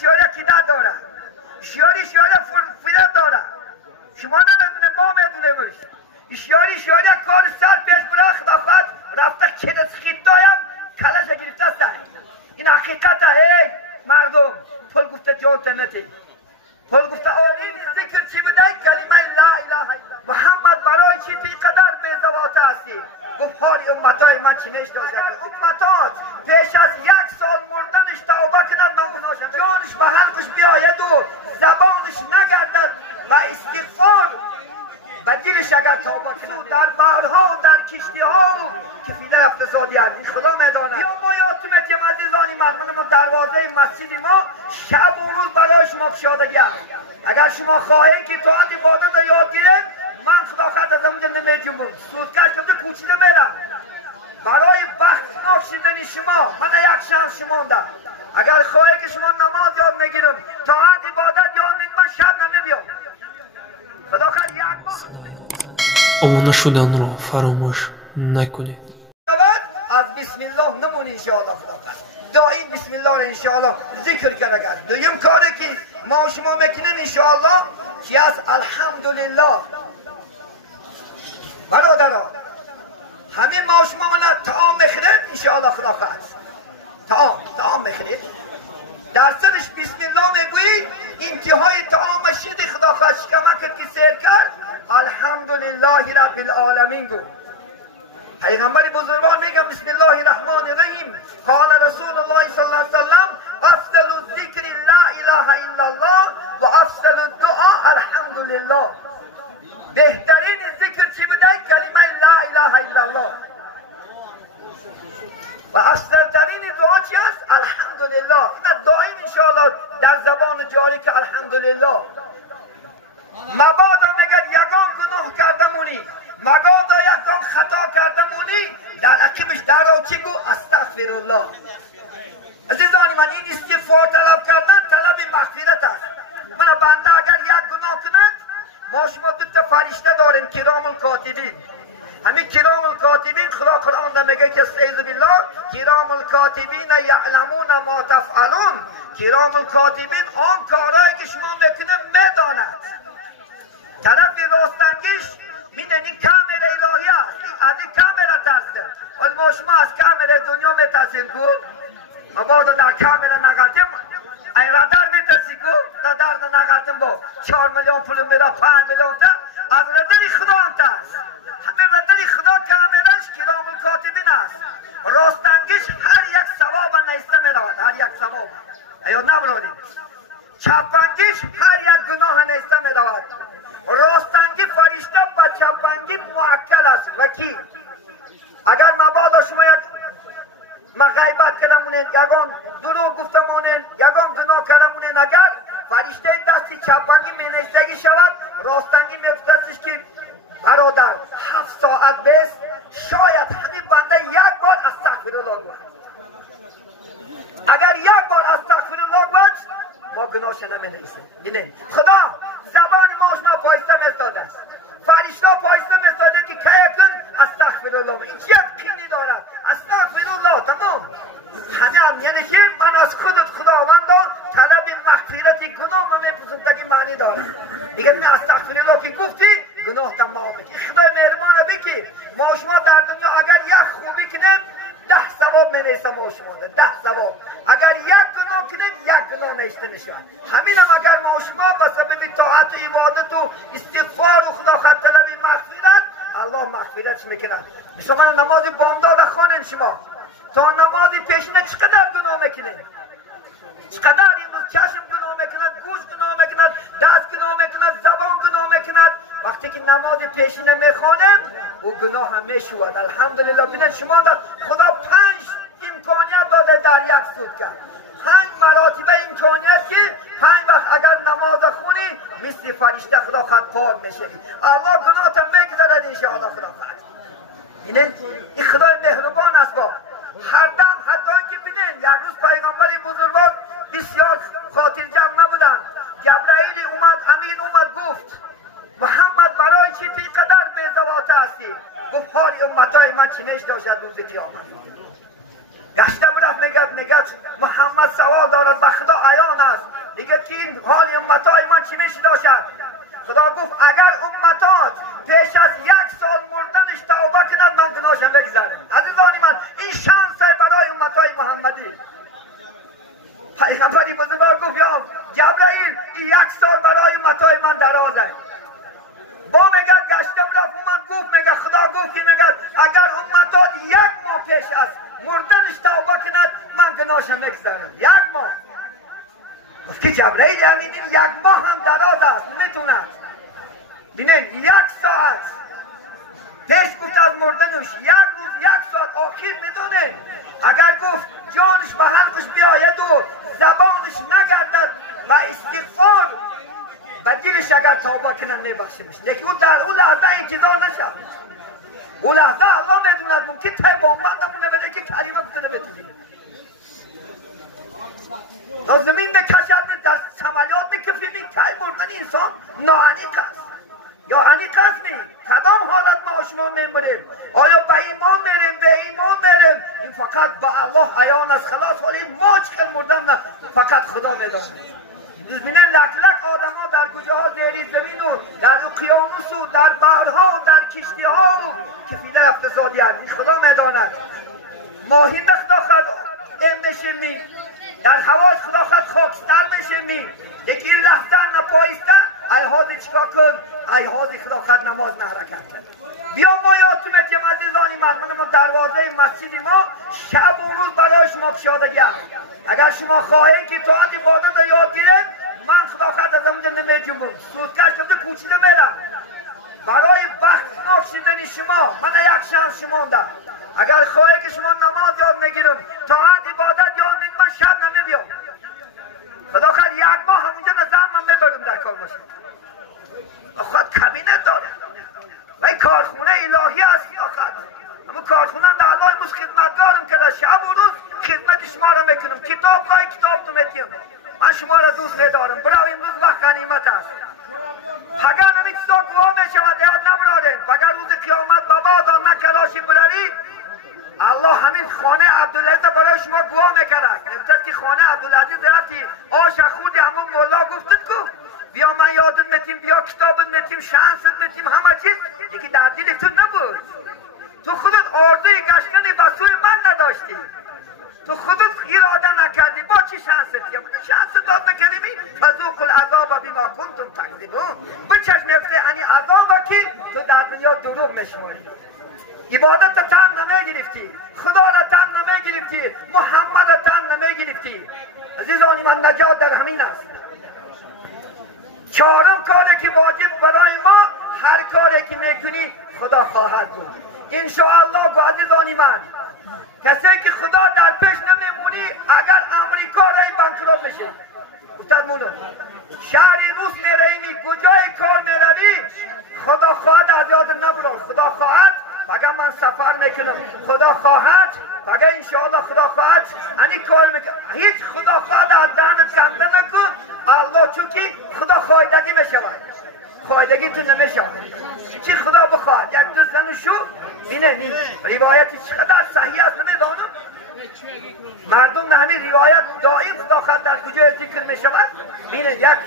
شیاری کیده داره، شیاری فرد داره، شما نمیدونه ما میدونیمش. شیاری کار سر پیش برای خدافت رفته کلیس خیدایم کلش گرفته سر. این حقیقت ای مردم. پل گفته جان تنتی، پل گفته آلین ذکر چی بوده؟ کلمه لا اله الا محمد. برای چی توی قدر بی‌زباطه هستی؟ گفت حالی امتای من چی میش داشت. امتات پیش از 1 سال مردنش توبه کند من گناهشم جانش به حلقش بیاید و زبانش نگردد و استغفار و دلش اگر توبه کند در بحرها و در کشتی ها که فیله اقتصادی هستی خدا میداند. یا ما یادتونه که عزیزانی من دروازه مسجد ما شب و روز برای شما گشادگی است. اگر شما خواهید که اطاعت عبادت را یاد گیرید من خدا خواهد از اونجا نمیجم سودکش کنده کوچیده میرم برای بختناک شدن شما. من یک شانس شما ده. اگر خواهید که شما نماز یاد میگیرم اطاعت عبادت یاد میگیرم من شب نمیبیام. خدا خواهد یک بار امانه شدن را فراموش نکنید. از بسم الله نمونی انشاءالله. خدا خواهد دائم بسم الله را انشاءالله ذکر کنگرد. دویم کاری که ما شما میکنیم انشاءالله که از الحمدلله برادران همین ما شما من طعام میخورید انشاءالله. خدا خواهد طعام میخورید در سرش بسم الله میگویی انتهای طعام شد خدا خواهد شکمکت که سیر کرد الحمدلله رب العالمین گو. پیغمبر بزرگوار میگم بسم الله الرحمن الرحیم قال رسول الله صلی الله علیه وسلم افضل الذکر لا اله الا الله و افضل الدعا الحمدلله. بهترین ذکر چی بوده؟ کلمه لا اله الا الله. و افضلترین دعا چی است؟ الحمدلله. این دائم انشاءالله در زبان جاری که الحمدلله. مبادا میگه یگان گناه کردمونی، مبادا یگان خطا کردمونی در عقیبش در رو چی گو؟ استغفرالله. عزیزانی من این استغفار طلب کردن طلب مغفرت است. من بنده اگر یک گناه کند ما شما دو تا فرشته داریم کرام الکاتبین. همین کرام الکاتبین خدا قرآن میگه که استعیذ بالله کرام الکاتبین یعلمون ما تفعلون. کرام الکاتبین آن کارهایی که شما میکنه میداند. طرف راستنگیش میدونین کامره الهی است. از این کامره ترسه و ما شما از کامره دنیا میترسیم کو مبادا در کامره نگردیم این رادار میترسی کو رادار نگردیم با 4 میلیون پول میره 5 میلیون تا از راداری خدا هم ترس. همه راداری خدا کامرهش کرام الکاتبین است. راستنگیش هر یک ثواب نیسته میرود. هر یک ثواب ایو نبرونیم. چپنگیش هر یک گناه نیسته میرود. راستنگی فرشته با چپنگی موکل است. وکیل اگر مبادا شما یک غیبت کردمونین یگان دروغ گفتمونین یگان گناه کردمونین اگر فرشته دستی چپنگی مینیستگی شود راستنگی میفتستش که برادر 7 ساعت بیست شاید همین بنده یک بار استغفرالله گوید. اگر یک بار استغفرالله گوید ما گناهش نمینیسیم. بینید خدا زبان ما شما پایسته میستاده است. فرشته پایسته میستاده که که کن استغفرالله. این چه یقینی دارد؟ استغفرالله تمام. همین یعنی که من از خودت خداوند طلب مغفرت گناه من میپرسم که معنی داره. دیگه می استغفرالله که گفتی گناه تمامه. خدای مهربان بگی ما شما در دنیا اگر یک خوبی کنیم 10 ثواب مینیسه ما شما 10 ثواب. اگر یک گناه کنیم یک گناه نیسته نشود. همین هم اگر ما شما به سبب طاعت و عبادت و استغفار و خدا خواهد طلب مغفرت الله مغفرتش میکند. شما نماز بامداد خوانین شما تا نماز پیشینه چقدر گناه میکنید؟ چقدر امروز چشم گناه میکند، گوش گناه میکند، دست گناه میکند، زبان گناه میکند. وقتی که نماز پیشینه میخوانیم او گناه هم میشود. الحمدلله. ببینید شما خدا 5 امکانیت داده در یک سوت. 5 مراتب امکانیت که 5 وقت اگر نماز خونی مثل فرشته خدا خود پاک میشه. الله گناهتون میگذرد انشاءالله. خدا خود این خدای مهربان است. با هر دم حتی اینکه ببینید یک روز پیغمبر بزرگوار بسیار خاطر جمع نبودن. جبرائیل اومد امین اومد گفت محمد برای چی توی قدر بی‌زباطه هستی؟ گفت حالی امتای من چی نیش داشت روز قیامت. گشته برفت میگد محمد سوال دارد به خدا عیان است. دیگه که این حال امتای من چی میشه داشت؟ خدا گفت اگر امتات پیش از 1 سال مردنش توبه کند من گناهشم بگذارم. عزیزانی من این شانس برای امتای محمدی. پیغمبری بزرگ گفت یا جبرائیل این 1 سال برای امتای من دراز است. با میگد گشتم رفت من گفت میگه خدا گفت که میگه اگر امتات 1 ماه پیش از مردنش توبه کند من گناهشم بگذارم. 1 ماه. گفت که جبرائیل همین 1 ماه هم دراز است میتوند. بینید 1 ساعت پیش گفت از مردنش 1 روز 1 ساعت آخر میدونه اگر گفت جانش به حلقش بیاید و زبانش نگردد و استغفار و دلش اگر توبه کنن میبخشمش. لیکن او در اون لحظه انتظار نشد. اون لحظه الله میدوند ممکن تای بامبندمونه بده که کلمه بکنه بتونید تا زمین بکشد در سمالیات میکفیدیم تای مردن انسان ناعنیق است یا عنیق است نی. کدام حالت ما شما میمونیم؟ آیا به ایمان میریم به ایمان میریم؟ این فقط به الله عیان است. خلاص حالی ما چکل مردم نه فقط خدا میداند. ببینن لک لک آدم ها در کجاها زیر زمین و در اقیانوس و در بحرها و در کشتی ها و کفیله اقتصادی هست. این خدا میداند. ماهی خدا خود ام میشیم در هوا خدا خود خاکستر میشیم. یکی لحظه نپایسته ای حاضر چکا کن ای حاضر خدا خود نماز نحرکت کن. بیا ما یادتون که عزیزانی من دروازه مسجد ما شب و روز برای شما کشادگی هست. اگر شما خواهید که طاعت عبادت رو یاد گیرید من خدا خود از اونجا نمیجم سودکش کنده کوچیده میرم برای بخشناک شدن شما. من یک شانس شما ده اگر خواهید که شما نماز یاد میگیرم طاعت عبادت یاد میگیرم من شب نمیبیام. خدا خود 1 ماه همونجا نظام من میبرم در کار باشم. خود کابینت داره و این کارخونه الهی است. خود همون کارخونه در الله امروز خدمتگارم که شب و روز خدمت شما را میکنم. کتاب خواهی کتاب تو میتیم. من شما را دوست ندارم. برای امروز وقت غنیمت است. اگر نمی چیزا گواه میشود یاد نبرارید. اگر روز قیامت مبادا نکلاشی برارید الله همین خانه عبدالعزیز برای شما گواه میکرد. نمیتونید که خانه عبدالعزیز رفتی آش خودی همون مولا گفتید کو بیا من یادت میتیم بیا کتابت میتیم شانست میتیم همه چیز دیگه در دل تو نبود. تو خودت آرزوی گشتن به سوی من نداشتی. تو خودت اراده نکردی با چی شانست دیم؟ شانست داد نکردیمی فذوقوا العذاب بما کنتم تکذبون. بچشم میفته انی عذاب که تو در دنیا دروغ میشماری. عبادت تن نمیگرفتی، خدا را تن نمیگرفتی، محمد را تن نمیگرفتی. عزیزانی من نجات در همین است. 4م کاری که واجب برای ما هر کاری که میکنی خدا خواهد بود انشاءالله. گو عزیزانی من کسی که خدا در پیش نمیمونی اگر امریکا رای بانکرات بشه گفتد مونو شهر روس میرهیمی کجای کار میروی خدا خواهد از یاد نبران. خدا خواهد بگم من سفر میکنم خدا خواهد بگم انشاءالله خدا خواهد انی کار میکنم. هیچ خدا خواهد از دهنت کنده نکن الله چونکه خدا خواهدگی میشود خواهدگی تو نمیشود. چی خدا بخواهد یک دو زن شو بینه روایتی چقدر صحیح است نمیدانم. مردم همین روایت دائم خدا خواهد در کجای ذکر میشود. بینه یک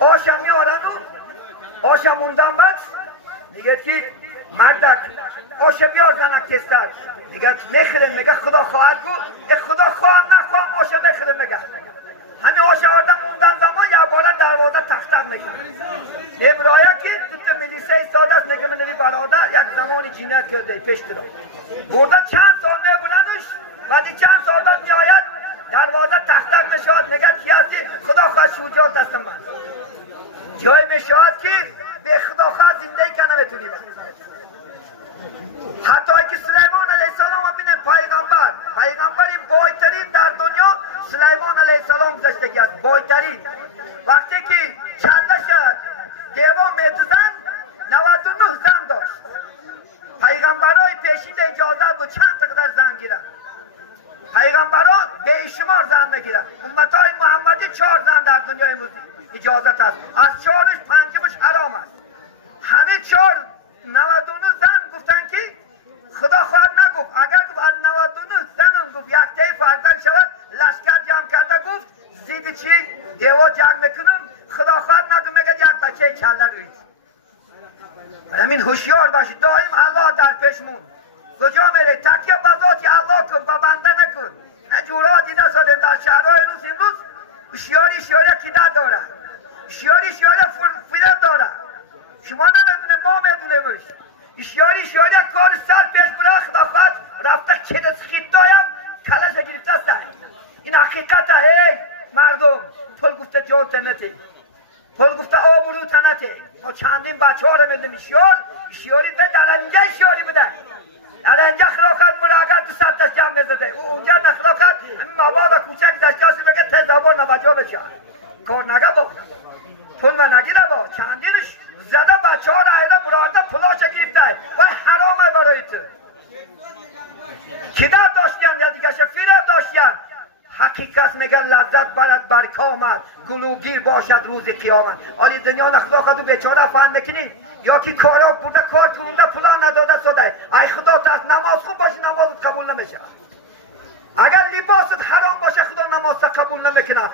آشم میارن و آشم موندن بس دیگه که مردک آش بیار زنک تستر دیگه میخیرن میگه خدا خواهد گفت خدا خواهم نخواهم آش میخیرن میگه همین آش آردن موندن زمان یک باره دروازه تختر میگه ابرایه که تو ملیسه ایستاده است میگه منوی برادر یک زمانی جینت کرده پیشت را برده چند سال میبوننش بعدی چند سال بعد میآید دروازه تختر میشود میگه کیاتی خدا خواهد شجاع دست من جای میشود که به خدا خواهد زنده کنه نمیتونی حتی که سلیمان علیه السلام بینه پیغمبر بایترین در دنیا سلیمان علیه السلام گذشتگی است. بایترین وقتی که چنده شد دیوان میتزن 99 زن داشت. پیغمبرای پیشید اجازه بود چند تقدر زن گیرن. پیغمبرا به شمار زن میگیرن. امتای محمدی 4 زن در دنیا امروز اجازت است. از 4ش 5مش حرام است. همه 4 99 زن گفتن که خدا خواهد نگفت اگر گفت از 99 زن گفت یک تای فرزن میگه چی؟ دیوا جنگ میکنم خدا خواهد نکنه میگه یک بچه کله روید. همین هوشیار باشی دائم الله در پیشمون. کجا میره تکیه بذات الله کن با بنده نکن. نه جورا دیده ساله در شهرهای روز امروز هوشیاری کیده داره. هوشیاری فیلم داره. شما نمیدونه ما میدونیمش. هوشیاری کار سر پیش بره خدا خواهد رفته کده خیدایم کلش گرفته است. این حقیقته. ای مردم پل گفته جان تنته، پل گفته آبرو تنته. ما چندین بچه ها رو میدونیم هوشیاری به دلنگه هوشیاری بده. دلنگه خلاقت مراقب 200 تا جمع نزده. اونجا نخلاقت مواد کوچک دستاسی بگه تزابار نبجا بشه. کار نگه با پل من نگیره با چندینش زده بچه ها رو ایره براده پلاچه گرفته و حرامه برای تو. کدر داشتیم یا دیگه شفیره داشتیم. حقیقت میگه لذت برد برکامد گلوگیر باشد روز قیامت. حالی دنیا نخلاقت و بیچاره فهم میکنی یا که کارا بوده کار کنونده پلا نداده ساده. ای خدا ترس نماز خوب باشی نمازت قبول نمیشه. اگر لباست حرام باشه خدا نمازت قبول نمیکنه.